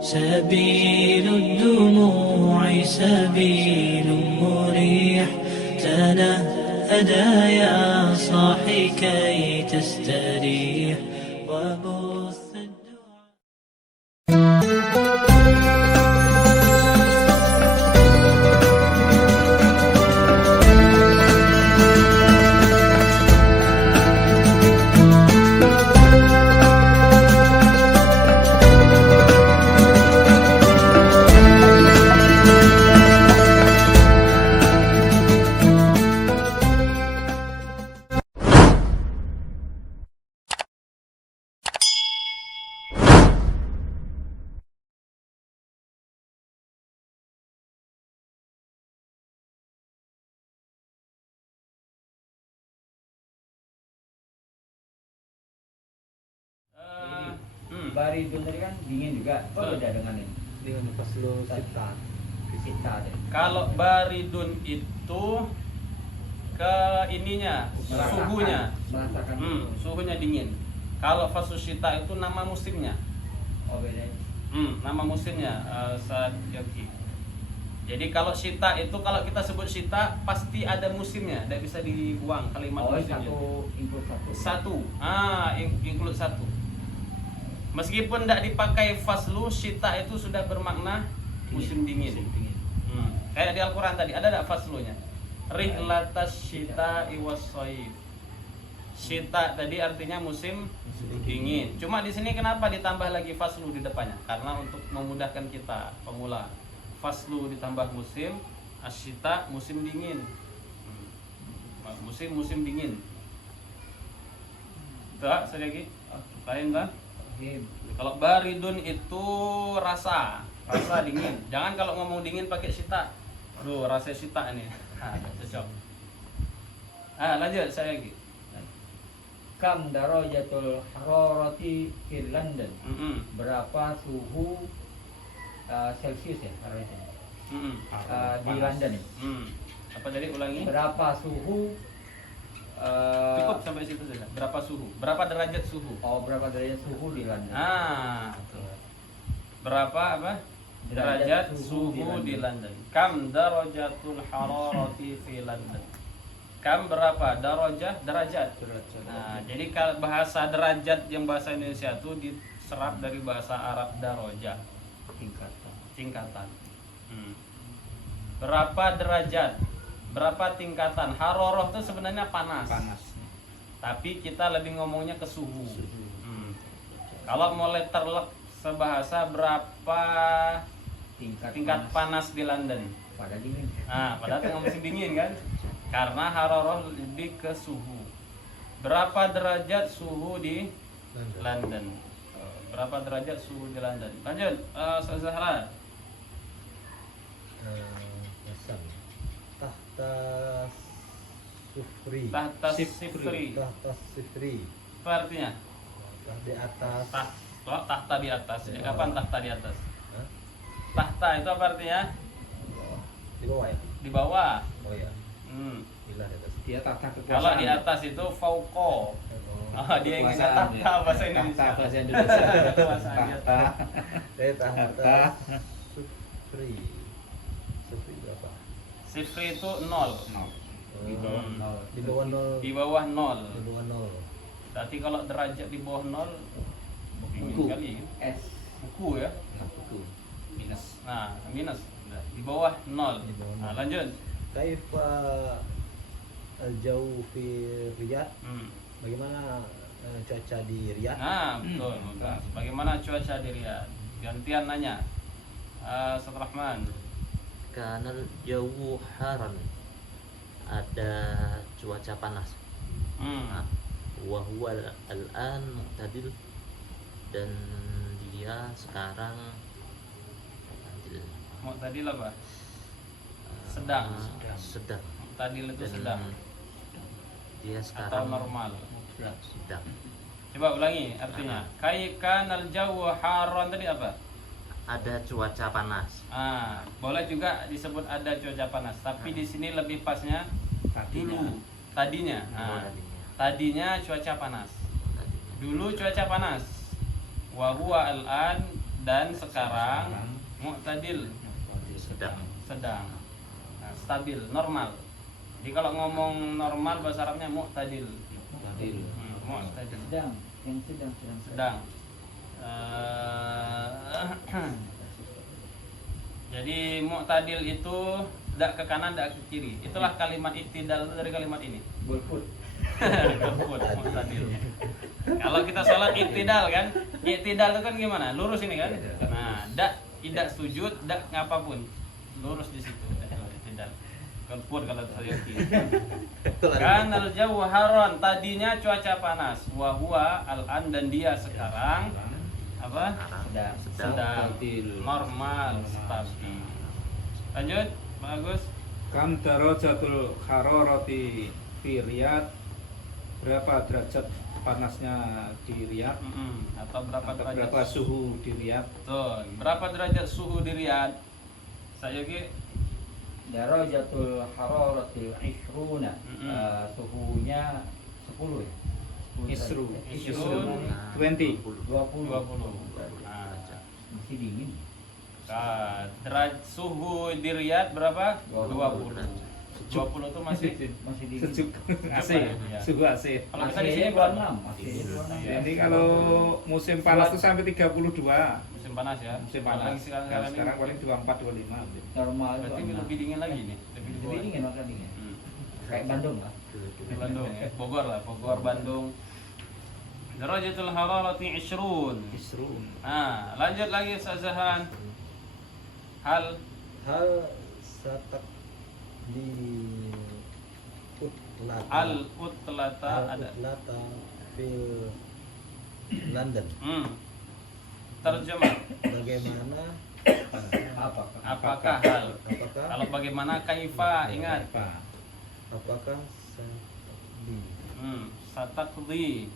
سبيل الدموع سبيل مريح تنهدى يا صاحي كي تستريح وبث الدعاء. Baridun tadi kan dingin juga, apa beda dengan ini? Dengan faslu sita. Sita deh. Kalau baridun itu ke ininya, suhunya, Merasakan. suhunya dingin. Kalau fasusita itu nama musimnya, Oh beda. nama musimnya saat yogi. Jadi kalau sita itu kalau kita sebut sita pasti ada musimnya, tidak bisa dibuang kalimat Oh musimnya. satu input Satu, include satu. Meskipun tidak dipakai faslu, sita itu sudah bermakna musim dingin. Kayak di Al-Quran tadi, ada tidak faslunya? Rihlatas syita iwas soif. Syita tadi artinya musim dingin. Cuma di sini kenapa ditambah lagi faslu di depannya? Karena untuk memudahkan kita pemula. Faslu ditambah musim, asyita musim dingin. Musim dingin. Tak, saya lagi. Lain tak? Kalau baridun itu rasa dingin. Jangan kalau ngomong dingin pakai sita. Aduh, rasa sita ini. Cocok. Lanjut saya lagi. Kam darajatul hararati di London. Berapa suhu Celsius ya harusnya? Di London ya? Apa tadi ulangi? Berapa suhu? Cukup sampai situ saja. Berapa suhu? Berapa derajat suhu? Oh berapa derajat suhu di London? Betul. Berapa apa? Derajat suhu di London. Kam darajatul hararati fi London. Kam berapa? Derajat. Nah, jadi kalau bahasa derajat yang bahasa Indonesia itu diserap dari bahasa Arab darajah. Tingkatan. Berapa derajat? Berapa tingkatan? Haroroh itu sebenarnya panas. Tapi kita lebih ngomongnya ke suhu. Kalau mulai terlek sebahasa berapa tingkat panas di London? Pada dingin. Padahal tengah musim dingin kan? Karena haroroh lebih ke suhu. Berapa derajat suhu di London? Berapa derajat suhu di London? Lanjut, Ustaz Zahra. Tahta sufri. Tahta sifri. Tahta sifri. Apa artinya? Di atas. Tahta di atas. Ya, kapan tahta di atas? Hah? Tahta itu apa artinya? Di bawah ya? Di bawah. Oh ya. Bila di atas. Dia tahta kekuasaan. Kalau di atas itu fauko. Dia yang ingat Kekuasaan, tahta bahasa ya. Indonesia. Tahta bahasa Indonesia. Kekuasaannya. Tahta sufri. Sufri berapa? Sifri itu 0. Di bawah nol. Di bawah nol. Di bawah 0. Di bawah nol. Berarti kalau derajat di bawah 0 bingung Buku. kali. S. Buku ya. Buku. Minus. Nah, minus. Di bawah 0. Di bawah nol. Lanjut. Kaifa al-jawu fi Riyadh? Bagaimana cuaca di Riyadh? Betul. Bagaimana cuaca di Riyadh? Gantian nanya. Ustaz Rahman. Kanal jawu haran, ada cuaca panas. Wahwa al-an mu'tadil, dan dia sekarang Mu'tadil apa? Sedang. Mu'tadil itu Dan sedang dia atau sekarang normal. sedang. Coba ulangi artinya. Kanal jawu haran tadi apa? Ada cuaca panas. Boleh juga disebut ada cuaca panas, tapi di sini lebih pasnya tadinya. Tadinya cuaca panas. Dulu cuaca panas. Wa huwa al-an, dan sekarang mu'tadil, sedang. Nah, stabil, normal. Jadi kalau ngomong normal bahasa Arabnya mu'tadil. Mu'tadil. Sedang. Jadi mu'tadil itu tidak ke kanan, tidak ke kiri. Itulah kalimat iktidal itu dari kalimat ini. Golput, mu'tadil. Kalau kita sholat iktidal kan, iktidal itu kan gimana? Lurus ini kan. Nah, tidak sujud, tidak ngapapun, lurus di situ. Iktidal. Golput kalau saya kiri. Kan al-jawu haron, tadinya cuaca panas. Wahua al-an, dan dia sekarang apa? Sedang normal, stabil. Lanjut, Pak Agus. Kam darajatul hararati fi Riyadh, berapa derajat panasnya di Riyadh? Atau berapa derajat? Berapa suhu di Riyadh? Tuh, berapa derajat suhu di Riyadh? Saya Yogi. Darajatul hararatil 20. Suhunya 10 ya. Isru. Isrun. 20. 20. Nah, Masih dingin. derajat suhu di Riyadh berapa? 20. 20 itu masih dingin. Sejuk. AC. Ya. Suhu AC. Kalau kita di sini 26. berapa? Masih 26. Jadi kalau musim panas itu sampai 32. Musim panas ya. Musim Kalau panas. sekarang Kalau sekarang paling 24 25. Normal. berarti lebih dingin lagi nih. Lebih di bawah. Lebih dingin makanya dingin. Hmm. Kayak Bandung lah. Di Bandung ya. Bogor lah, Bogor, Bandung. Darajatul hararati 20. Isru. Nah, lanjut lagi Sazahan. Hal satak di utlata al-utlata ada. utlata fil London. Terjemah. Bagaimana Apakah hal? apakah Kalau bagaimana kaifa, ingat. apakah di Satakdi.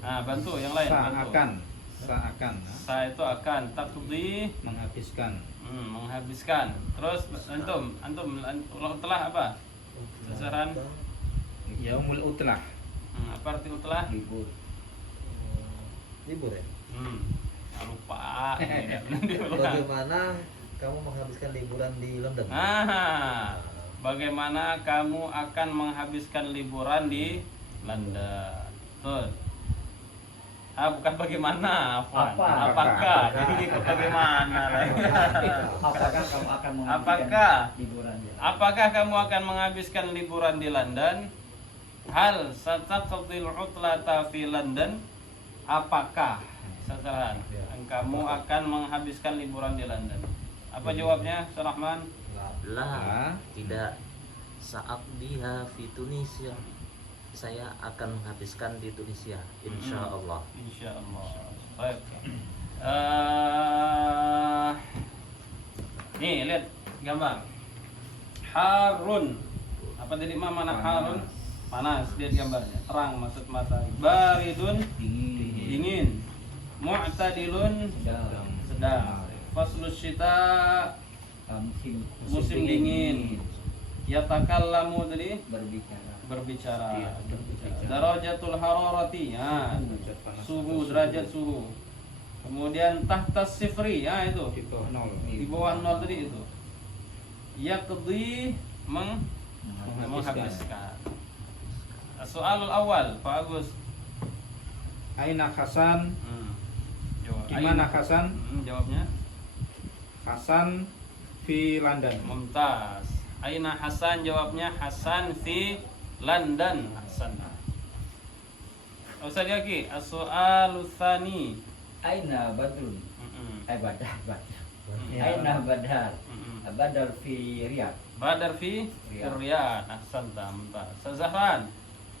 Nah, bantu yang lain, bantu. Seakan. Sa itu akan, takdi Menghabiskan. menghabiskan. Terus antum telah apa? Sasaran. Yaumul utlah. Apa arti utlah? Libur. libur ya? Lupa. Bagaimana kamu menghabiskan liburan di London? Bagaimana kamu akan menghabiskan liburan di London? Tuh. Bukan bagaimana, apakah? Jadi ikut bagaimana lagi? Apakah kamu akan Apakah? liburan di Apakah kamu akan menghabiskan liburan di London? Hal sataqdil utlata fi London? Apakah sasaran kamu akan menghabiskan liburan di London? Apa jawabnya, Surahman? Lah, tidak. Saat dia di Tunisia, saya akan menghabiskan di Tunisia, insya Allah. Insya Allah. Baik. Nih lihat gambar. Harun. Apa tadi mana Harun? Panas, lihat gambarnya. Terang maksud matahari. Baridun, dingin. Mu'tadilun, sedang. Faslus syita, musim dingin. Yatakallamu tadi berbicara. Darajatul hararati, ya, suhu, derajat suhu. Kemudian tahtas sifri, ya itu Di bawah 0. di bawah 0 tadi itu. Yaqdi, menghabiskan. Soal awal, Pak Agus. Aina Hasan. Jawab. Di mana Hasan? Jawabnya Hasan di London. Mumtaz. Aina Hasan, jawabnya Hasan fi London. Hasan. Ustaz lagi, as-soalu tsani. Aina Badrun. Badar. Ya. Aina Badar. Badar fi Riyadh. Badar fi Riyadh. Ahsan, mumtaz. Sazahran.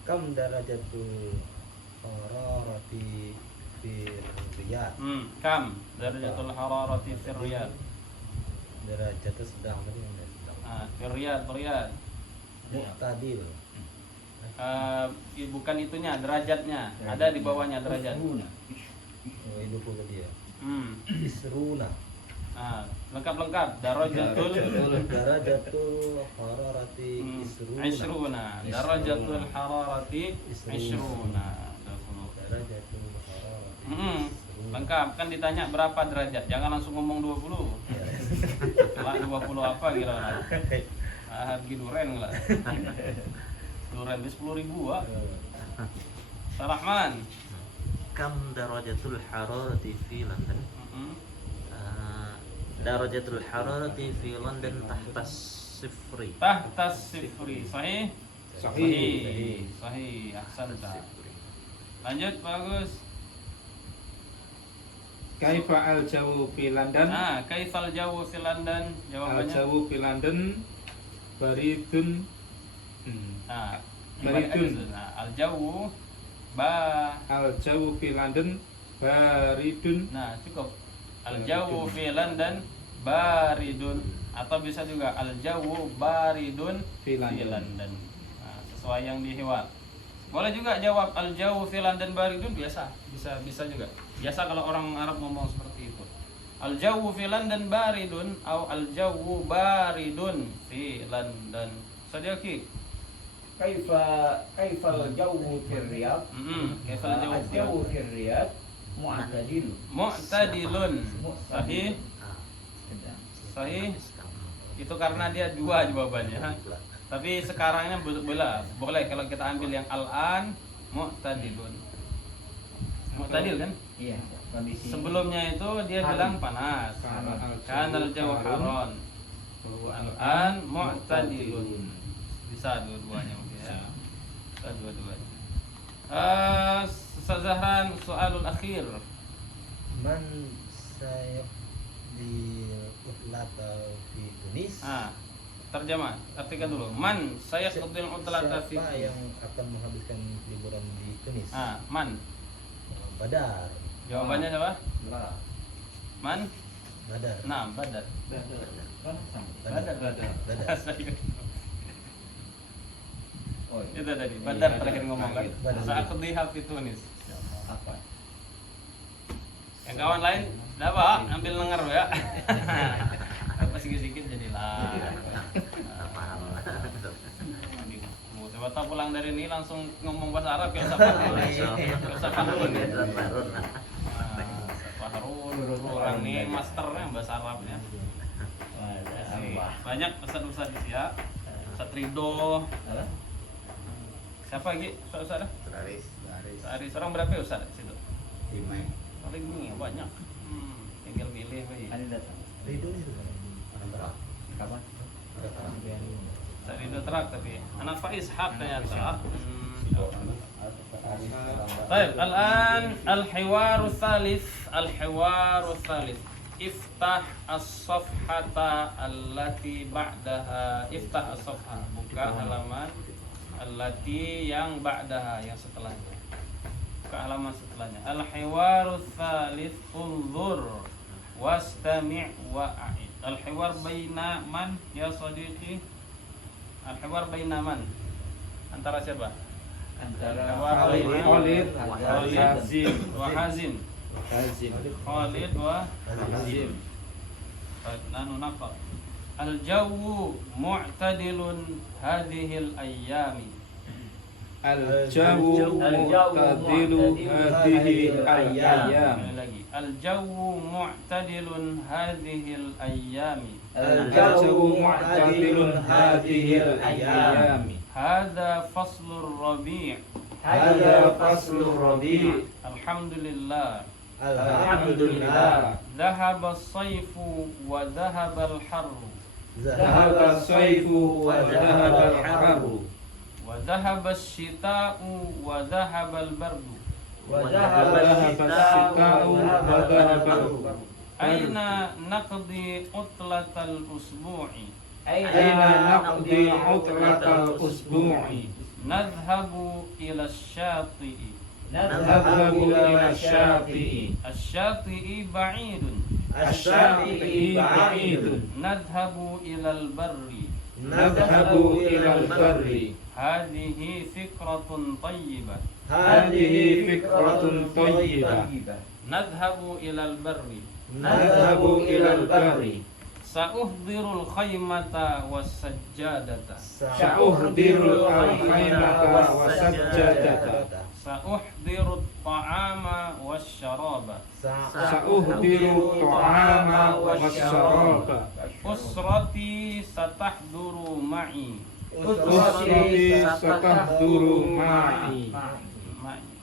Kam darajatul hararati fi Riyadh. Kam darajatul hararati fi Riyadh. Derajatnya sedang tadi yang sedang. Fi Riyadh. Muqtadil. Bukan itunya, derajatnya. Ada di bawahnya derajat. Oh, itu pun dia. Isruna. Lengkap. Darajatul hararati Isruna. Darajatul hararati Isruna. Darajatul hararati Hmm. Lengkap kan ditanya berapa derajat. Jangan langsung ngomong 20. Lah 20 apa kira lah. Harga duren lah. Duren di 10.000 ah. Rahman. Kam darajatul hararati fi London? Darajatul hararati fi London tahta sifri. Tahta sifri. Sahih? Sahih. Sahih. Ahsanta. Lanjut bagus. Kaifa al-jawu fi London? Nah, kaifal jawu fi London? Jawabannya. Al-jawu fi London baridun. Nah, Baridun. Nah, al-jawu Al-jawu fi London baridun. Nah, cukup. Al-jawu fi London baridun, atau bisa juga al-jawu baridun Fi fi London. London. Nah, sesuai yang dihewan. Boleh juga jawab al-jawu fi London baridun, biasa. Bisa juga. Biasa kalau orang Arab ngomong seperti itu. Al-jawu fi London baridun atau al-jawu baridun fi London. Sadiqi. kaifal jawu fir Riyadh. Kaifal jawu fi Jawu fir Riyadh mu'tadil. Mu'tadilun. Sahih. Sahih. Itu karena dia dua jawabannya. Tapi sekarangnya boleh kalau kita ambil yang al-an mu'tadilun. Mu'tadil kan? Iya, kondisi. Sebelumnya itu dia bilang panas. Kanal jawu haron. Al-an mu'tadilun. Bisa dua-duanya mungkin ya. Bisa dua-duanya. Ustaz Zahran, soalul akhir. Man saya di utlata fi Tunis. Terjemah, artikan dulu. Man saya qadil utlata fi. Siapa yang akan menghabiskan liburan di Tunis? Man. Badar. Jawabannya siapa? Lah. Man? Badar. Nah, Badar. Badar. Oh, Itu tadi. Badar terakhir ngomong kan. Badar. Saat qadhiha fi Tunis. apa? Yang kawan lain, dah Pak, ambil denger ya. Apa sikit-sikit jadilah. Coba tahu pulang dari ini langsung ngomong bahasa Arab ya, bahasa Fahrun. Fahrun, orang nih masternya bahasa Arabnya. Banyak ustaz-ustaz di sini ya. Ustaz Ridho. Siapa lagi? Ustaz ada? Aris. Orang berapa ya ustaz di situ? 5. Paling ini banyak. Tinggal milih baik. Ada datang. Ridho itu Kapan? Ustaz Ridho terak tapi anak Faiz Haq ternyata. Baik, الآن الحوار الثالث افتح الصفحة التي بعدها افتح الصفحة buka halaman allati yang ba'daha yang setelahnya. Buka halaman setelahnya. Al-hiwaru tsalits unzur wastami' wa'id. Al-hiwar baina man ya sadiqi? Al-hiwar baina man? Antara siapa? Antara Khalid wa Hazim. Khalid wa Hazim. Nanu naqal. Al-jawu mu'tadilun hadhil ayyami. Al-jawu mu'tadilu hadhihi al-ayyam. Lagi. Al-jawu mu'tadilun hadhil ayyami. Al-jawu mu'tadilun hadhihi al-ayyam. Hadha faslur rabi'. Hadha faslur rabi'. Alhamdulillah. Alhamdulillah. Dhahaba as-sayfu wa dhahaba al-harru. Dhahaba as-sayfu wa dhahaba al-harru. Wa dhahaba ash-shita'u wa dhahaba al-bardu. Dhahaba as-shita'u wa dhahaba al-bardu. Aina naqdi utlatal usbu'i. Aina naqdi utlatal usbu'i. Nadhhabu ila ash-shati'i. Nadhhabu ila ash-shati'i. Ash-shati'i ba'idun. Ash-shati'i ba'idun. Nadhhabu ila al-barri. Nadhhabu ila al-barri. Hadhihi fikratun tayyibah. Hadhihi fikratun tayyibah. Nadhhabu ila al-barri. Nadhhabu ila al-barri. Sa'uhdirul khaymata was-sajjadata. Sa'uhdirul khaymata was-sajjadata. Sa'uhdirut ta'ama wasyaraba. Sa'uhdiru ta'ama wasyaraba. Usrati satahduru ma'i. Usrati satahduru ma'i.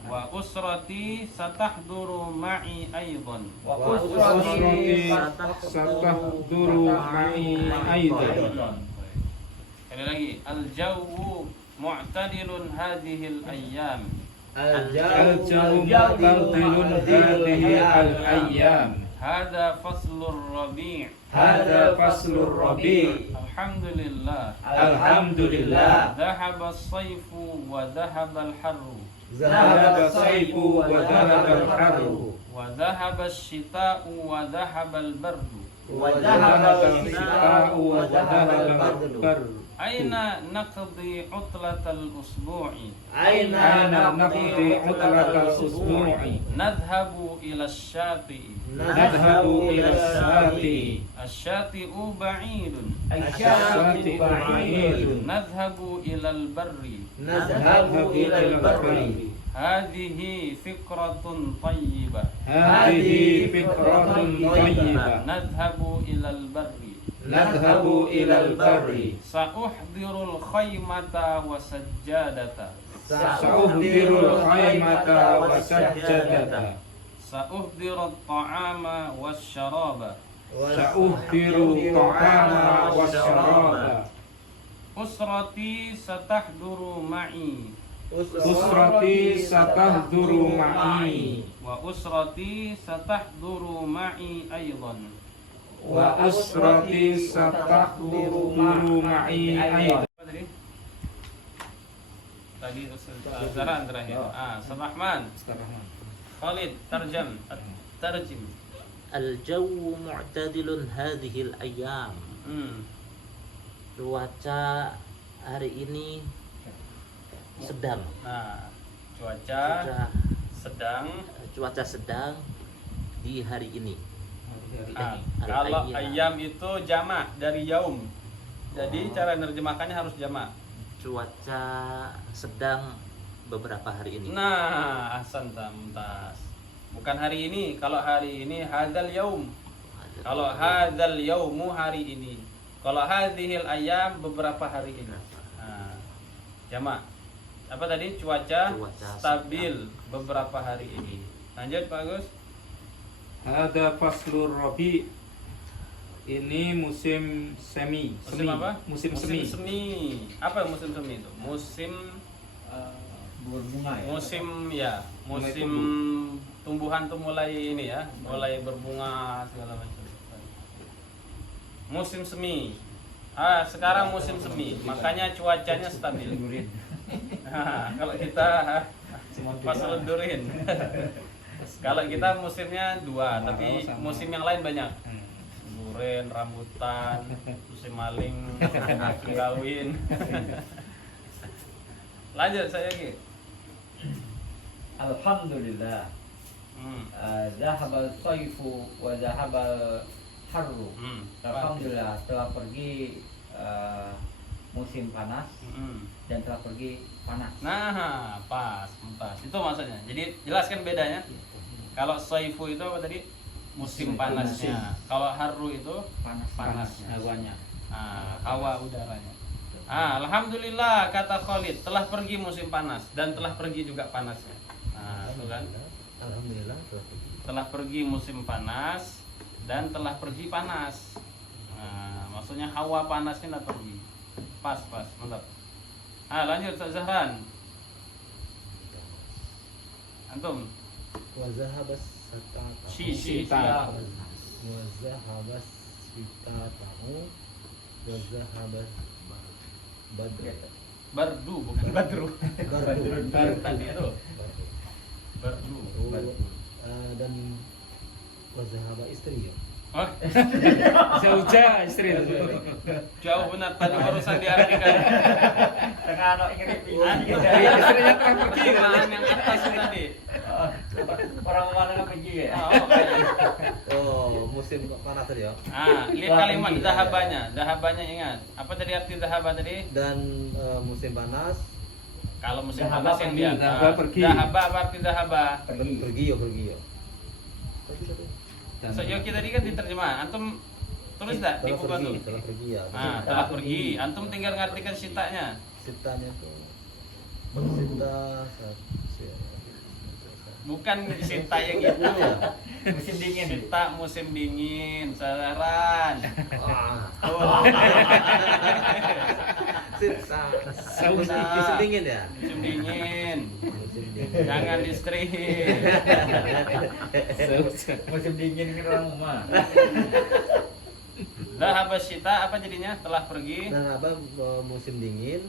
Wa usrati satahduru ma'i aidan. Usrati satahduru ma'i aidan. Sekali lagi, al-jawu mu'tadilun hadhil ayyam. Al-jawu mu'tadilun hadhihi al-ayyam. Hada faslur rabi'. Hada faslur rabi'. Alhamdulillah. Alhamdulillah. Dhahaba as-sayfu wa dhahaba al-harru. Dhahaba as-sayfu wa dhahaba al-harru. Wa dhahaba ash-shita'u wa dhahaba al-bardu. Dhahaba al-shita'u wa dhahaba al-bardu. Aina naqdi utlatal usbu'i. Aina naqdi utlatal usbu'i. Nadhhabu ila ash-shati'i. Nadhhabu ila ash-shati'i. Ash-shati'u ba'idun. Ash-shati'u ba'idun. Nadhhabu ila al-barri. Nadhhabu ila al-barri. Hadhihi fikratun tayyibah. Hadhihi fikratun tayyibah. Nadhhabu ila al-barri. Nadhhabu ila al-barri. Sa'uhdirul khaymata wa sajjadata. Sa'uhdirul khaymata wa sajjadata. Sa'uhdirut ta'ama wasyaraba. Sa'uhdiru ta'ama wa syaraba. Usrati satahduru ma'i. Usrati satahduru ma'i. Wa usrati satahduru ma'i aidan. Wa usrati satahduru ma'i aidan. Apa tadi? Tadi Zaran terakhir. Sarahman. Khalid tarjam. Tarjim. Al-jawu mu'tadilun hadhil ayyam. Cuaca hari ini sedang. Nah, cuaca sedang di hari ini. Kalau ayyam itu jamak dari yaum. Jadi cara nerjemahkannya harus jamak. Cuaca sedang beberapa hari ini. Nah, ahsan mumtaz. Bukan hari ini. Kalau hari ini hadzal yaum. Kalau hadzal yaumu hari ini. Kalau hadhil ayyam beberapa hari ini. Nah, jamak. Apa tadi? Cuaca stabil beberapa hari ini. Lanjut Pak Agus. Ada faslur rabi. Ini musim semi. Musim apa? Musim semi. Apa musim semi itu? Musim berbunga ya. Musim tumbuhan tuh mulai ini ya, mulai berbunga segala macam. Musim semi. Sekarang musim semi, makanya cuacanya stabil. Kalau kita faslun durin. Kalau kita musimnya 2, tapi musim yang lain banyak. Duren, rambutan, musim maling, kawin. Lanjut saya lagi. Alhamdulillah. Zahaba as-sayfu wa zahaba al-harru. Alhamdulillah telah pergi musim panas dan telah pergi panas. Nah, pas. Itu maksudnya. Jadi jelaskan bedanya. Kalau sayfu itu apa tadi? Musim panasnya. Kalau harru itu panasnya. Hawanya. Hawa udaranya. Alhamdulillah kata Khalid telah pergi musim panas dan telah pergi juga panasnya. Itu kan. Alhamdulillah Telah pergi musim panas dan telah pergi panas. Maksudnya hawa panasnya telah pergi. Pas, mantap. Lanjut Ustaz Zahran. Antum. wa zahabas satatahu Sita. wa zahabas sitatahu wa zahabas Bardu bukan badru. Tadi itu. Bardu. Dan wa zahaba istri ya. Oh, Zauja istri itu. jauh benar tadi barusan diartikan. Tengah anak ingin Istrinya telah pergi. Malahan yang atas itu tadi. orang mana pergi ya? Musim panas tadi ya. Lihat kalimat dahabanya. Dahabanya ingat. Apa tadi arti dahaba tadi? Dan musim panas Kalau musim Dahaba panas yang pergi. dia. Dahaba pergi. Dahaba berarti dahaba. Pergi. Pergi yo. Dan So, Yoki tadi kan diterjemah. Antum tulis tak di buku antum? Telah pergi ya. Telah pergi. Antum tinggal ngartikan sitanya. Sitanya itu sita Bukan sita yang itu. Musim dingin. Sita musim dingin, saran. Oh, sita Sauna. musim dingin ya. musim dingin. Musim dingin. Jangan listrik. Musim dingin kan orang rumah. Dahaba sita apa jadinya? Telah pergi. Nah, apa musim dingin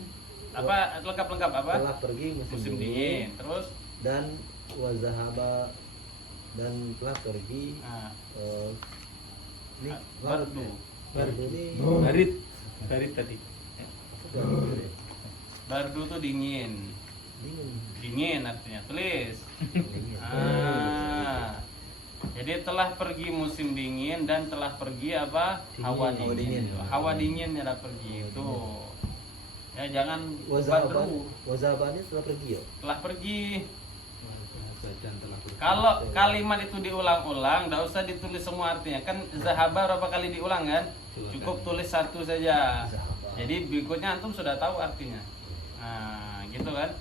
Apa lengkap apa? telah pergi Musim dingin. Terus dan wazahaba dan telah pergi nah, ini bardu. bardu ini Barit tadi. Bardu tuh dingin. dingin Dingin artinya. Tulis. dingin. Jadi telah pergi musim dingin dan telah pergi apa? Hawa Hawa dingin. dingin. Hawa dingin ya telah pergi itu. Ya jangan Wazahaba badru. wazahaba ini telah pergi ya. Telah pergi. Dan telah pergi. Kalau kalimat itu diulang-ulang, tidak usah ditulis semua artinya. Kan zahaba berapa kali diulang kan? Cukup tulis satu saja. Zahaba. Jadi berikutnya antum sudah tahu artinya. Nah, gitu kan?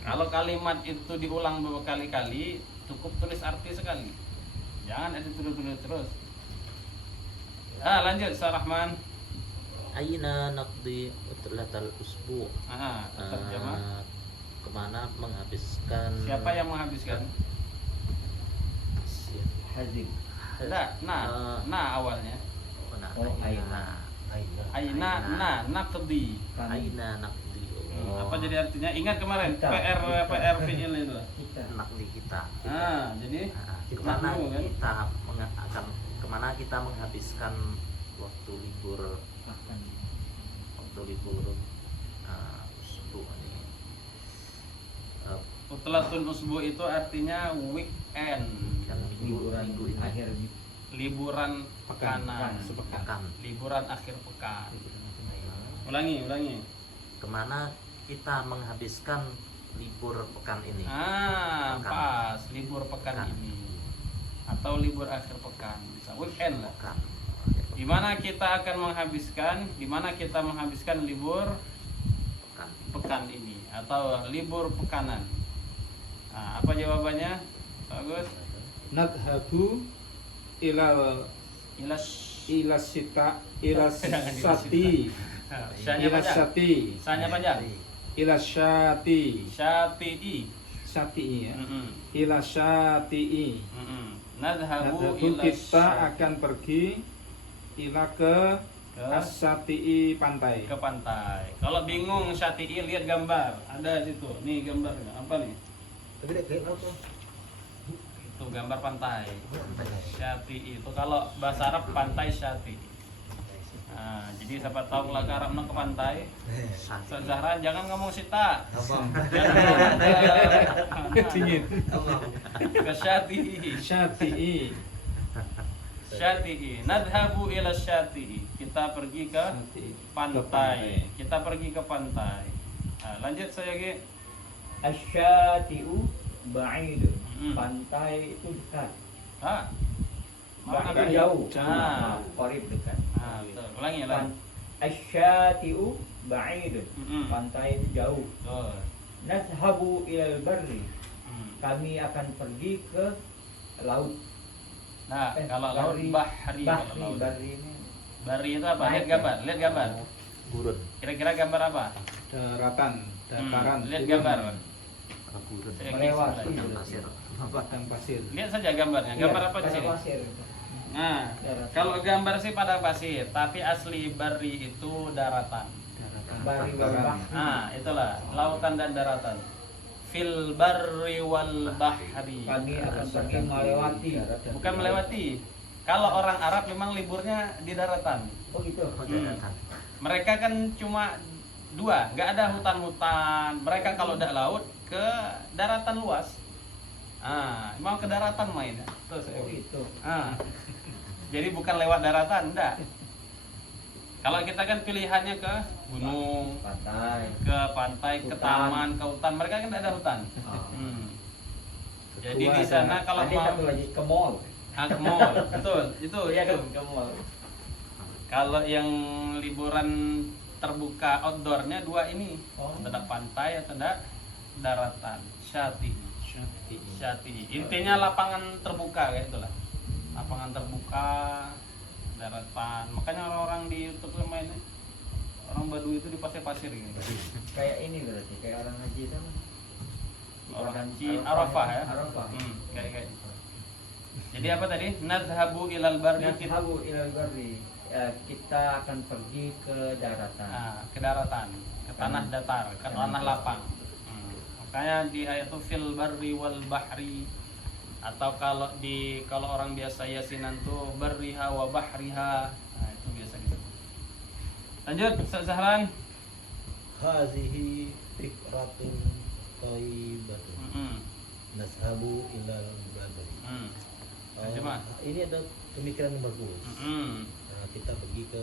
Kalau kalimat itu diulang berkali-kali, cukup tulis arti sekali. Jangan ada tulis terus. Lanjut, Sarahman. Aina naqdi utlatal usbu. Terjemah. Kemana menghabiskan Siapa yang menghabiskan? Hazim. Tidak, awalnya. Oh, aina. Aina, naqdi. Aina naqdi. Apa jadi artinya? Ingat kemarin Kita. PR fiil itu. Kita. Naqdi kita. Jadi Kemana naqdu, kan? kita akan kemana kita menghabiskan waktu libur Makan. usbu ini. Utlatun usbu itu artinya weekend, Kan Liburan minggu ini akhir liburan pekanan, pekan. liburan akhir pekan. Ulangi. Kemana kita menghabiskan libur pekan ini? Pas libur pekan Pekan. ini atau libur akhir pekan, bisa weekend lah. Pekan. Di mana kita akan menghabiskan libur Pekan. pekan ini atau libur pekanan. Apa jawabannya? Bagus. Nadhabu ilal Ilas ilasati Syanya panjang. ilasati Sanya panjang. ilasyati Syati'i. sati ya. Mm-mm. Ilasyati. Nadhabu Nadhabu ila kita akan pergi ila ke Asati pantai. ke pantai. Kalau bingung Syati'i lihat gambar. Ada di situ. Nih gambarnya. Apa nih? Tapi dia kayak apa? Itu gambar pantai. Syati'i itu kalau bahasa Arab pantai Syati'i. Jadi siapa tahu kalau ke Arab ke pantai. Ustaz Zahra jangan ngomong Sita. Apa? Dingin. Ke Syati'i. Syati'i. Syati'i. Nadhabu ila Syati'i. Kita pergi ke pantai. Kita pergi ke pantai. Lanjut saya Gi. Asyati'u ba'idun. Hmm. Pantai itu dekat. Mana Ba'id tadi? jauh. Qarib dekat. Betul. Ulangi lagi. Asyati'u ba'idun. Pantai itu jauh. Betul. Nazhabu ilal barri. Hmm. Kami akan pergi ke laut. Nah, kalau laut bahri. Kalau laut. Barri ini. Bahri itu apa? Lihat gambar. Lihat gambar. Gurun. Kira-kira gambar apa? Daratan, dataran. Lihat gambar. Gurun. Melewati. Padang pasir. Padang pasir. Lihat saja gambarnya. Gambar apa di sini? Pasir. Nah, kalau gambar sih padang pasir, tapi asli Bari itu daratan. Bari wal bahri. Itulah lautan dan daratan. Fil barri wal bahri. Kami akan pergi melewati. Bukan melewati. Kalau orang Arab memang liburnya di daratan. Oh gitu. Daratan. Mereka kan cuma dua, nggak ada hutan-hutan. Mereka kalau udah laut ke daratan luas. Mau ke daratan main. Terus Oh gitu. Jadi bukan lewat daratan, enggak. Kalau kita kan pilihannya ke gunung, Pantai. ke Hutan. taman, ke hutan. Mereka kan tidak ada hutan. Oh. Jadi di sana kalau Nanti mau satu lagi ke mall. ke mall, betul, itu. Iya kan ke mall. Kalau yang liburan terbuka outdoornya dua ini, Oh. ada pantai atau ada daratan, syati. Intinya lapangan terbuka kayak itulah. Lapangan terbuka, daratan. Makanya orang-orang di YouTube yang mainnya orang Baduy itu di pasir-pasir gitu. Kayak ini berarti kayak orang haji itu. Orang haji Arafah ya. Arafah. Kayak gitu. Jadi apa tadi? Nadhabu ilal barri kita, Nadhabu ilal barri. Kita akan pergi ke daratan. ke daratan, ke tanah datar, ke tanah lapang. Makanya di ayat itu fil barri wal bahri, atau kalau orang biasa yasinan tuh barriha wa bahriha. Nah, itu biasa gitu. Lanjut, Ustaz Zahran. Hazihi fikratun thayyibatun. Nashabu ilal badri. Coba. Ini ada pemikiran yang bagus. Nah, kita pergi ke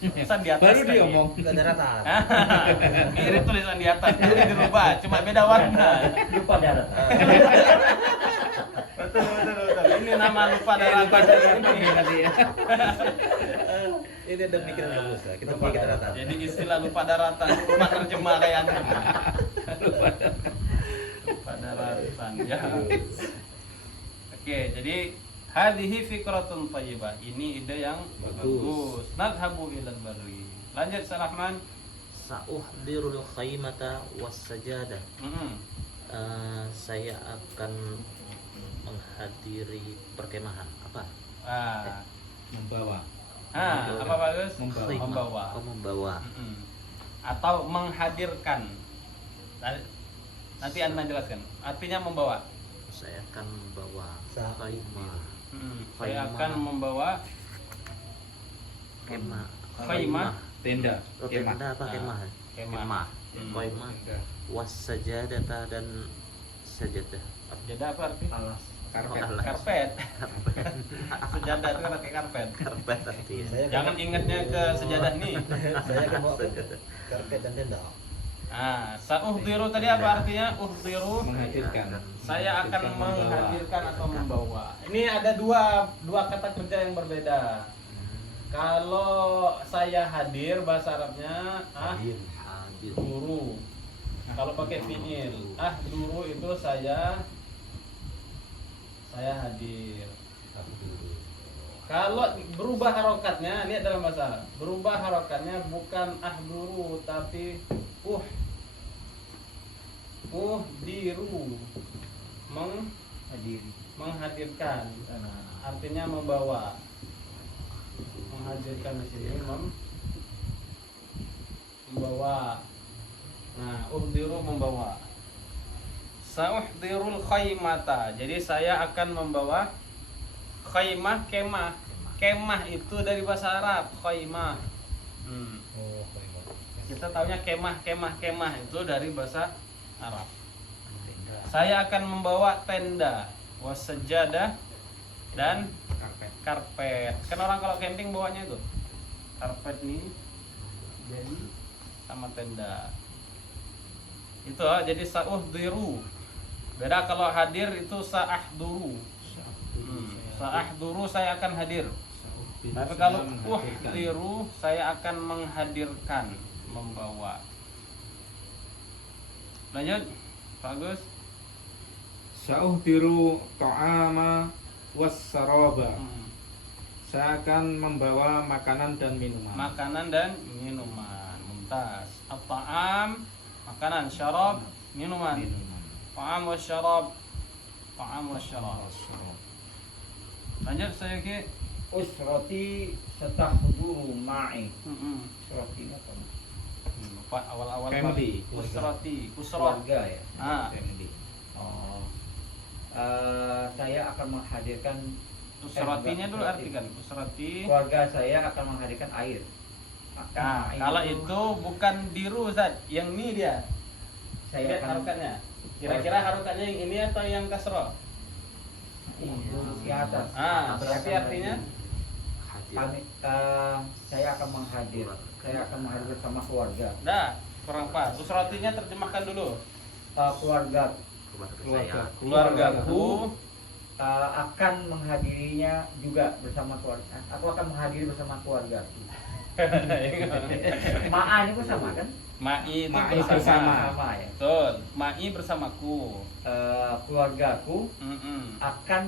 Tulisan di atas Baru tadi. diomong. ke daratan. Mirip tulisan di atas, itu dirubah, cuma beda warna. Lupa daratan. Betul. Ini nama lupa daratan ini. Ini ada pemikiran yang bagus lah. Kita pergi ke daratan. Jadi istilah lupa daratan, lupa terjemah kayak antum. Lupa daratan. Ya. Oke, jadi hadhihi fikratun thayyibah. Ini ide yang bagus. Nadhabu ilal barri. Lanjut Salahman. Sa'uhdirul khaymata was sajadah. Saya akan menghadiri perkemahan. Apa? Membawa. Apa bagus? Khaymah. Membawa. Atau menghadirkan. Nanti Anda jelaskan. Artinya membawa. Saya akan membawa khaymah. Saya akan membawa Khaymah. Tenda. Oh, tenda apa kemah? Kemah. Khaymah. Was sajadata dan sajadah. Sajadah apa arti? Alas. Karpet. Karpet. Sejadah itu kan pakai karpet. Karpet artinya. Jangan ingatnya ke sejadah nih. Saya akan bawa karpet dan tenda. Sa'uhdiru tadi apa artinya? Uhdiru. Menghadirkan. Saya akan Menghadirkan, membawa. menghadirkan atau membawa. Ini ada dua kata kerja yang berbeda. Kalau saya hadir bahasa Arabnya Hadir. duru. Kalau pakai fi'il, duru itu saya hadir. Kalau berubah harokatnya, lihat dalam bahasa Arab. Berubah harokatnya bukan duru tapi diru. Menghadirkan. Artinya membawa. Menghadirkan di sini membawa. Nah, uhdiru membawa. Sa'uhdirul khaymata. Jadi saya akan membawa khaymah, kemah. Kemah itu dari bahasa Arab, khaymah. Oh, khaymah. Kita taunya kemah itu dari bahasa Arab. Saya akan membawa tenda, wasajadah dan karpet. Kan orang kalau camping bawanya itu karpet nih, jadi sama tenda. Itu jadi sa'uhdiru. Beda kalau hadir itu sa'ahduru. Sa'ahduru saya akan hadir. Tapi kalau uhdiru saya akan menghadirkan, membawa. Lanjut, Pak Agus. Sa'uhdiru ta'ama was saraba. Saya akan membawa makanan dan minuman. Makanan dan minuman. Mumtaz. At-ta'am, makanan, syarab, minuman. Ta'am wa syarab. Ta'am wa syarab. Lanjut saya ke Usrati satahduru ma'i. Usrati apa? Pak awal-awal Family. Usrati, Keluarga ya. Family. Oh. Saya akan menghadirkan Usratinya dulu artikan. Usrati. keluarga saya akan menghadirkan air. Nah, kalau itu bukan diru Ustaz, yang ini dia. saya Lihat akan harokatnya. Kira-kira harokatnya yang ini atau yang kasroh? di atas. Berarti artinya Saya akan menghadir. Saya akan menghadir bersama keluarga. Dah, kurang pas. Usratinya terjemahkan dulu. Keluarga Keluargaku akan menghadirinya juga bersama keluarga. Aku akan menghadiri bersama keluarga. Ma'a ini pun sama kan? Ma'i itu Ma'i bersama. Sama ya. Betul. Ma'i bersamaku. Keluargaku Mm-mm. akan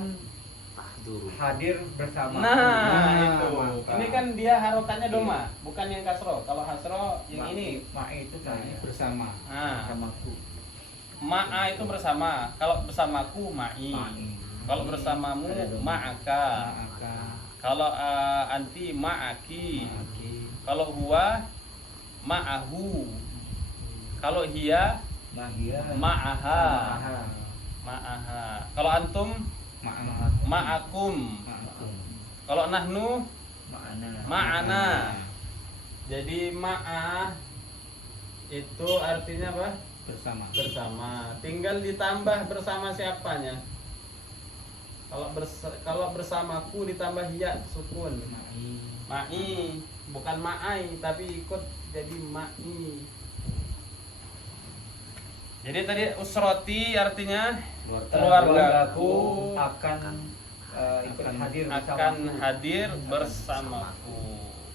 Tahduru. hadir bersama. Nah, itu. mantap. Ini kan dia harokannya doma, bukan yang kasro. Kalau hasro yang ini. Ma'i itu saya bersama. Nah, bersamaku. ma'a itu bersama. Kalau bersamaku ma'i. Kalau bersamamu ma'aka. Maka Kalau anti ma'aki. lagi Kalau huwa ma'ahu. Kalau hiya Mahia. ma'aha. Maha. Ma'aha. Kalau antum makna ma'akum. Kalau nahnu Ma'ana. ma'ana. Jadi ma'ah itu artinya apa? bersama. Bersama. Tinggal ditambah bersama siapanya. Kalau bersamaku ditambah ya sukun. Ma'i, bukan ma'ai tapi ikut jadi ma'i. Jadi tadi usroti artinya keluargaku akan ikut hadir bersamaku. akan hadir bersamaku.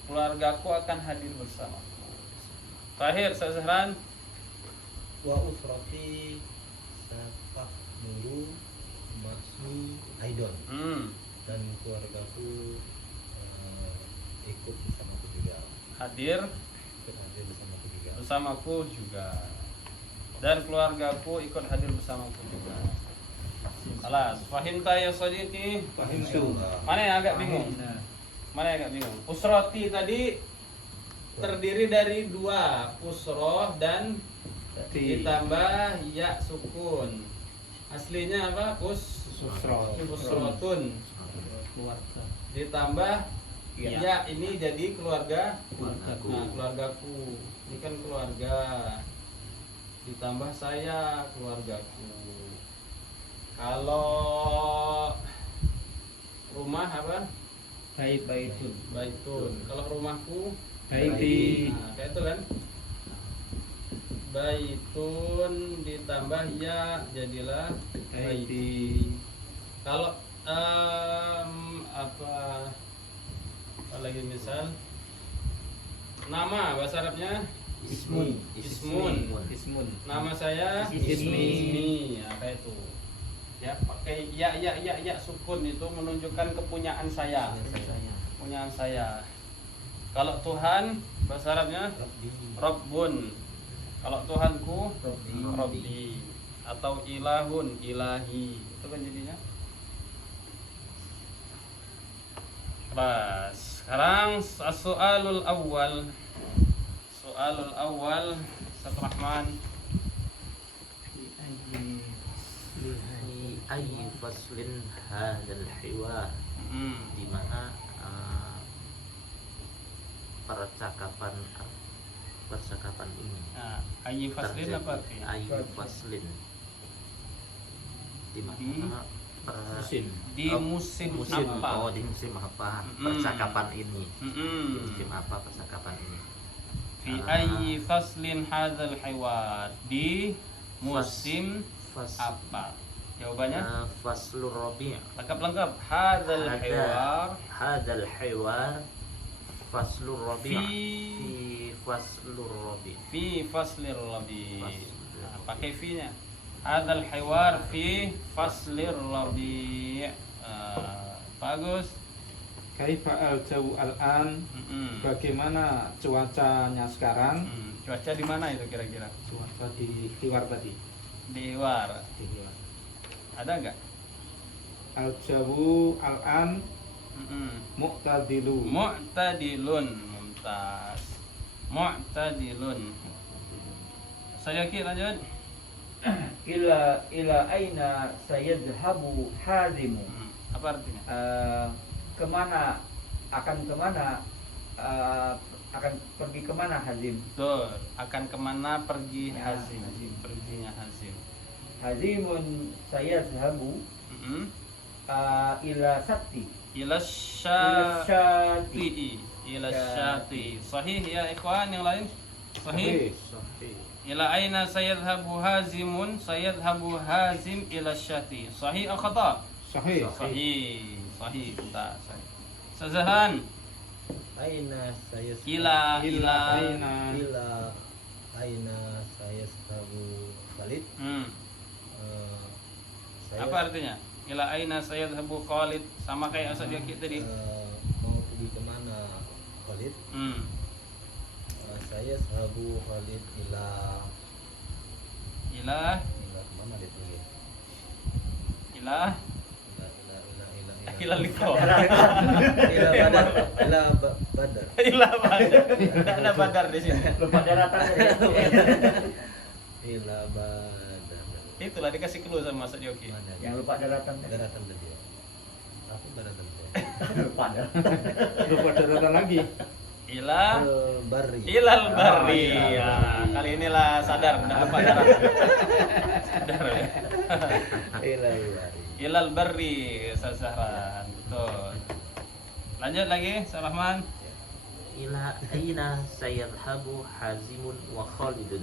Keluargaku akan hadir bersamaku. Terakhir, Sazhran. Wa usrati sapak nuru masmi aidon, dan keluargaku ikut bersamaku juga. Hadir Ikut hadir bersamaku juga. bersamaku juga. Dan keluargaku ikut hadir bersamaku juga. Alas, fahimta ya sadiqi. Fahimtu. Mana yang agak bingung? Nah, Mana yang agak bingung? Usroti tadi terdiri dari dua, usroh dan ditambah ya sukun. Aslinya apa? Usrotun. Keluarga. Ditambah Iya. ya ini jadi keluarga. Keluargaku. Nah, keluargaku. Ini kan keluarga. Ditambah saya, keluargaku. Kalau rumah apa? baitun. Baitun. Kalau rumahku Baiti. Nah, kayak itu kan. Baitun ditambah ya jadilah baiti. Kalau apa lagi misal nama bahasa Arabnya Ismun. Ismun. Nama saya Ismi. Ya, kayak itu. Ya, pakai ya sukun itu menunjukkan kepunyaan saya. Kepunyaan saya. Kalau Tuhan bahasa Arabnya Rabbun. Kalau Tuhanku Rabbi atau ilahun, ilahi. Itu kan jadinya. Bas. Sekarang as-su'alul awal. Soalul awal Ustaz Rahman. Fi ayyi faslin hadzal hiwar, di mana percakapan ini Nah, ayyi faslin apa artinya? ayyi faslin, di mana Di musim apa? Oh, di musim apa Mm-mm. percakapan ini, di Mm-mm. musim apa percakapan ini. Fi ayyi faslin hadzal hiwar. Di musim apa? Jawabannya Faslur Rabi'. lengkap. Hadzal hiwar Hadzal hiwar Faslur Rabi'. fi Faslur Rabi'. fi faslir rabi. Nah, pakai fi-nya. Hadzal hiwar fi faslir rabi. Bagus. Kaifa al-jawu al-an? Mm-mm. Bagaimana cuacanya sekarang? Cuaca di mana itu kira-kira? Cuaca di Hiwar tadi. Di Hiwar. Di Hiwar. Ada nggak? Al-jawu al-an mu'tadilu. Mu'tadilun. Mumtaz. Mu'tadilun. Saya lanjut. Ila aina sayadhabu hazimu. Apa artinya? Kemana akan pergi kemana Hazim? Betul. Akan kemana pergi Ya, Hazim? Hazim. Perginya Hazim. Hazimun sayadhabu ila Sakti. ila syati'i. Ila syati'i. Sahih ya ikhwan, yang lain? Sahih. Ila aina sayadhabu hazimun? Sayadhabu hazim ila syati'i. Sahih atau khata? Sahih. Sahih. Sahih. Tak sahih. Sazahan. Aina saya Ila aina saya sabu Khalid. Saya Apa artinya? Ila aina sayadhabu Khalid, sama kayak asal dia kita tadi. mau pergi kemana Khalid? Saya sabu Khalid ila kemana dia pergi? Ila ila liqa. ila badar. Ila badar. Ada badar di sini. Lupa daratan. Ila badar. Itulah dikasih clue sama Mas Yogi. Yang lupa daratan. Daratan tadi. Tapi daratan tadi. Lupa daratan. Lupa daratan lagi. Ilal Bari. Bari. Ya, kali inilah sadar enggak lupa daratan. Sadar ya. Bari. Ilal Bari, Sazahran. Betul. Lanjut lagi, Rahman. Ila aina sayadhabu Hazimun wa Khalidun.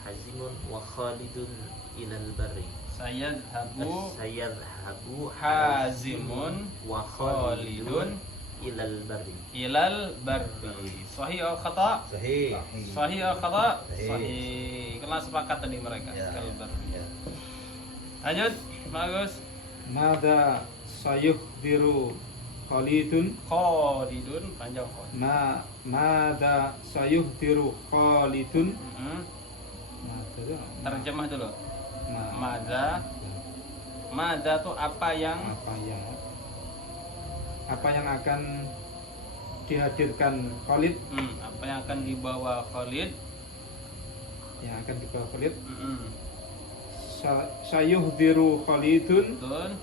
Hazimun wa Khalidun ilal barri. Sayadhabu Hazimun wa Khalidun ilal barri. ilal barri. Sahih atau khata? Sahih. Sahih atau khata? Sahih. Sahih. Karena sepakat tadi mereka. Ya. Ilal barri. Ya. Lanjut, bagus. Mada sayuhdiru Khalidun. Khalidun, panjang kod. Mada sayuhdiru Khalidun. Terjemah dulu. Nah, Mada tuh apa yang apa yang akan dihadirkan Khalid, apa yang akan dibawa Khalid? Sayuhdiru Khalidun Betul.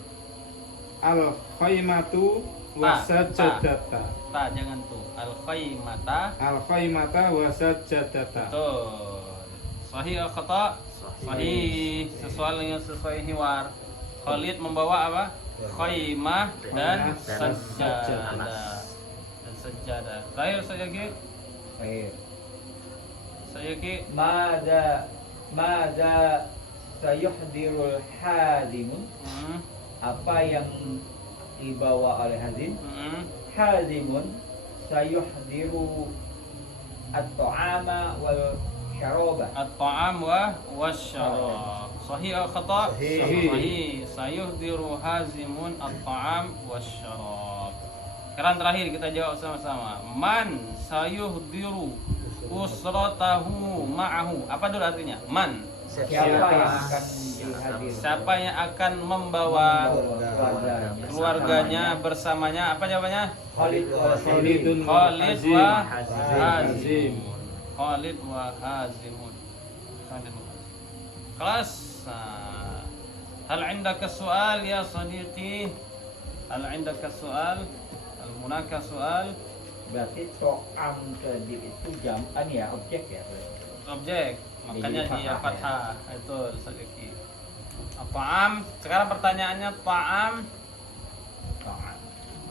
al khaymatu wasajadata. Tak, jangan tuh. Al-khaymata. Al khaymata wasajadata. Betul. Sahih atau khata? Sahih. Sesuai hiwar. Khalid membawa apa? Khaymah dan sajjadah. Terakhir saya ki. Mada sayuhdirul hadimun. Apa yang dibawa oleh hazim? Hazimun sayuhdiru at-ta'ama wal syaraba. At-ta'am wasyarab. Sahih atau khata? Sahih. Sayuhdiru hazimun at-ta'am wasyarab. Sekarang terakhir kita jawab sama-sama. Man sayuhdiru usratahu ma'ahu. Apa dulu artinya? Man. Siapa yang akan dihadir? Siapa yang akan membawa keluarganya bersamanya? Apa jawabannya? Khalidun Khalid wa Hazim. Khalid wa Hazimun. Kelas. Hal indaka soal ya sadiqi? Hal indaka soal? Al munaka soal? Berarti to'am tadi itu jam'an ya, objek ya? Objek. Makanya dia fathah. Itu sadiqi. Ta'am. Sekarang pertanyaannya ta'am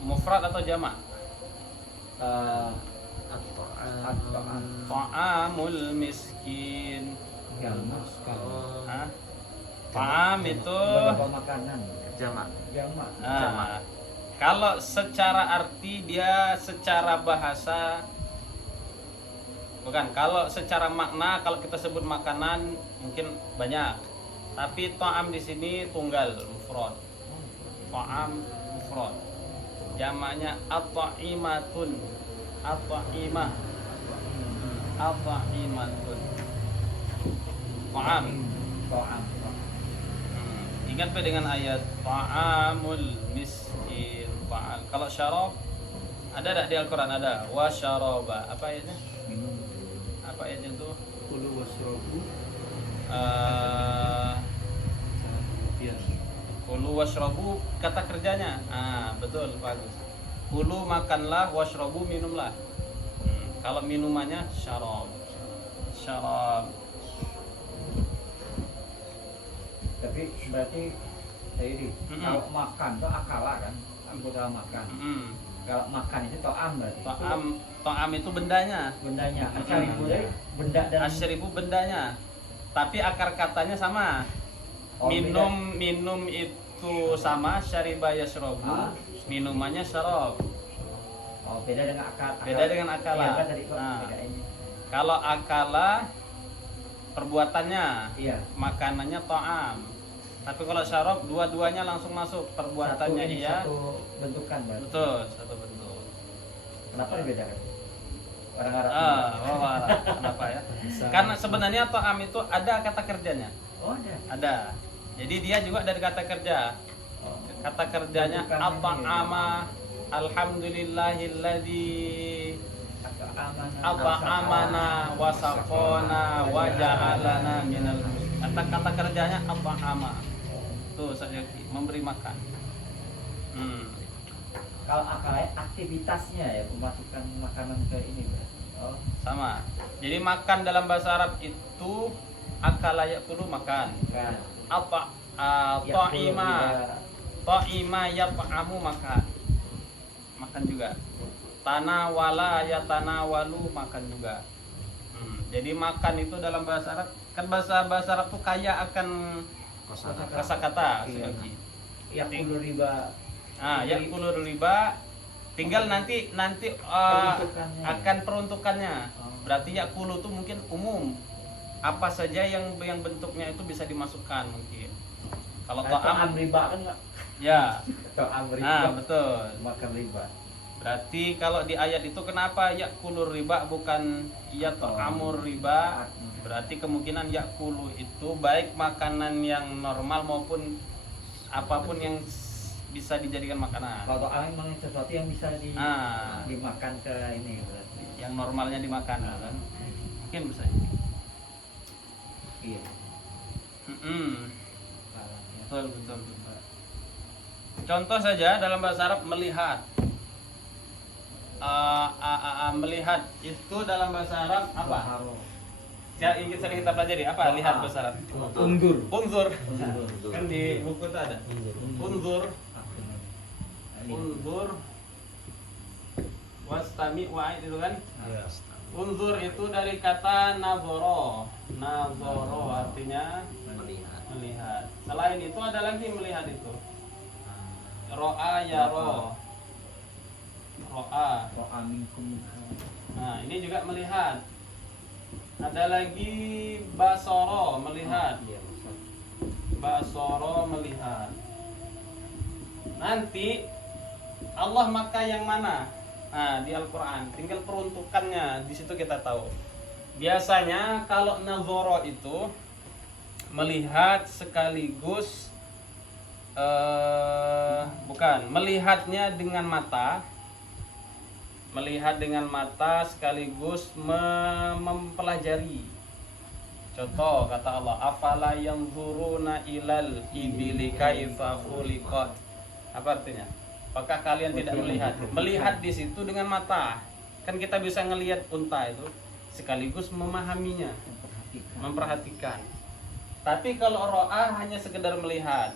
mufrad atau jamak? Ta'amul miskin. Hah? Ta'am itu Beberapa makanan. Jamak. Jamak. Kalau secara arti dia secara bahasa bukan, kalau secara makna kalau kita sebut makanan mungkin banyak. Tapi ta'am di sini tunggal mufrad. Ta'am mufrad. Jamaknya at-ta'imatun. At-ta'imah. At-ta'imatun. Ta'am. To'am. Ingat apa dengan ayat ta'amul miskin, ta'al. Kalau syarab ada tak di Al-Quran? Ada. Wa syaraba. Apa ayatnya? Apa ayatnya itu? Kulu wasrobu. Kulu washrabu, kata kerjanya. Betul, bagus. Kulu makanlah, washrabu minumlah. Kalau minumannya syarab. Syarab. Tapi berarti Jadi kalau makan tuh akala kan, anggota makan. Kalau makan itu to'am berarti. To'am itu bendanya. Bendanya. Asyaribu dari benda dan Asyribu bendanya. Tapi akar katanya sama. Oh, Minum itu sama, syariba yashrabu. Minumannya syarab. Oh, beda dengan akal. Beda dengan akala. Iya, kan tadi kok Nah. bedain. Kalau akala perbuatannya, Iya. makanannya to'am. Tapi kalau syarab dua-duanya langsung masuk. Perbuatannya Satu ini, iya. satu bentukan berarti. Betul, satu bentuk. Kenapa dibedakan? Orang Arab. Kenapa ya? Karena sebenarnya to'am itu ada kata kerjanya. Oh, ada. Ada. Jadi dia juga dari kata kerja. Oh. Kata kerjanya Bentukannya at'ama alhamdulillahilladzi at'amana wa saqana wa ja'alana minal kata kerjanya at'ama. Tuh saya memberi makan. Kalau akalnya aktivitasnya ya, memasukkan makanan ke ini berarti. Oh, Sama. Jadi makan dalam bahasa Arab itu akala ya'kulu makan. kan. Apa Ya, ta'ima juga. ta'ima yat'amu makan. Makan juga. Tanawala yatanawalu makan juga. Jadi makan itu dalam bahasa Arab kan bahasa Arab tuh kaya akan kosakata Iya. sekali. Ya, kulu riba. Ya'kulu riba tinggal nanti Peruntukannya. akan peruntukannya. Oh. Berarti ya'kulu tuh mungkin umum. Apa saja yang bentuknya itu bisa dimasukkan mungkin. Kalau To'am ta'am riba kan enggak? ya. To'am riba. Nah, betul. Makan riba. Berarti kalau di ayat itu kenapa ya'kulur riba bukan yat'amur riba? Berarti kemungkinan ya'kulu itu baik makanan yang normal maupun apapun yang bisa dijadikan makanan. Kalau to'am memang sesuatu yang bisa dimakan ke ini berarti. Yang normalnya dimakan kan? Mungkin bisa. Iya. Betul. Contoh saja dalam bahasa Arab melihat. Melihat itu dalam bahasa Arab apa? Ya, yang sering kita pelajari apa? Lihat bahasa Arab. Undur. Unzur. Kan di buku itu ada. Unzur. Unzur. Wastami wa'id itu kan? Unzur itu dari kata nazoro. Nazoro artinya melihat. Selain itu ada lagi melihat itu. Ro'a yaro. Ro'a. To'am minkum. Nah, ini juga melihat. Ada lagi basoro melihat. Basoro melihat. Nanti Allah maka yang mana? Nah, di Al-Qur'an tinggal peruntukannya di situ kita tahu. Biasanya kalau nazoro itu melihat sekaligus bukan, melihatnya dengan mata. Melihat dengan mata sekaligus mempelajari. Contoh kata Allah, afala yanzuruna ilal ibili kaifa khuliqat. Apa artinya? Apakah kalian tidak melihat? Melihat di situ dengan mata. Kan kita bisa ngelihat unta itu sekaligus memahaminya, memperhatikan. Tapi kalau ro'ah hanya sekedar melihat.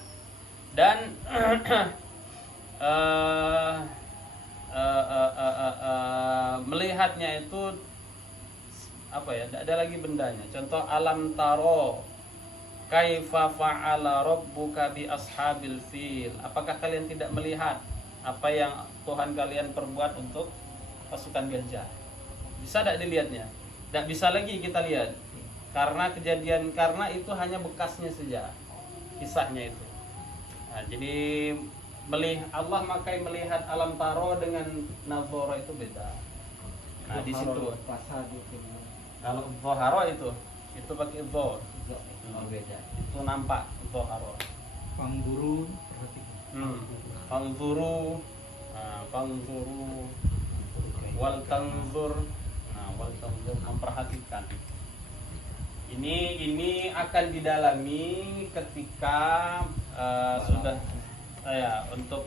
Dan melihatnya itu apa ya? Tidak ada lagi bendanya. Contoh alam taro kaifa fa'ala rabbuka bi ashabil fil. Apakah kalian tidak melihat apa yang Tuhan kalian perbuat untuk pasukan gajah? Bisa tidak dilihatnya? Tidak bisa lagi kita lihat. Karena itu hanya bekasnya saja. Kisahnya itu. Nah, jadi Allah makai melihat alam taro dengan nazoro itu beda. Nah, di situ pasal gitu. kalau zoharo itu pakai zo. Oh, beda. Itu nampak zoharo. Pangguru perhatikan. Fanzuru, wal tanzur, wal tanzur memperhatikan. Ini akan didalami ketika sudah untuk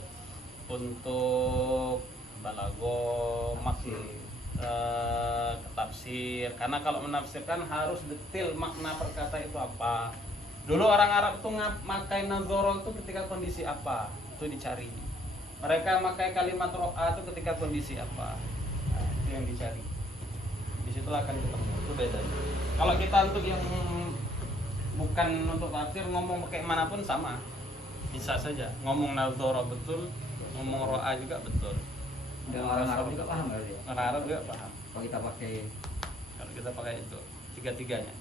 balago tafsir. Karena kalau menafsirkan harus detail makna perkata itu apa. Dulu orang Arab tuh makai nazoro itu ketika kondisi apa? Itu dicari. Mereka makai kalimat ro'a itu ketika kondisi apa? Nah, itu yang dicari. Disitulah akan ketemu. Itu bedanya. Kalau kita untuk yang bukan untuk tafsir ngomong pakai manapun sama. Bisa saja. Ngomong nazoro betul, ngomong ro'a juga betul. Dan orang Arab juga paham kali ya. Orang Arab juga paham. Kalau kita pakai itu tiga-tiganya.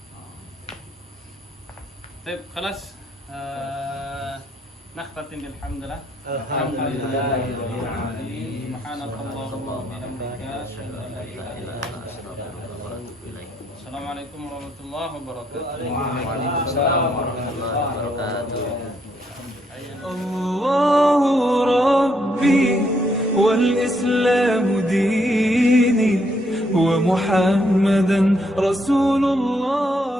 Baik, خلاص. نختتم بالحمد لله. سبحانك اللهم وبحمدك أشهد أن لا إله إلا أنت السلام عليكم ورحمة الله وبركاته. Waalaikumsalam warahmatullahi wabarakatuh. الله ربي والإسلام ديني ومحمدا رسول الله.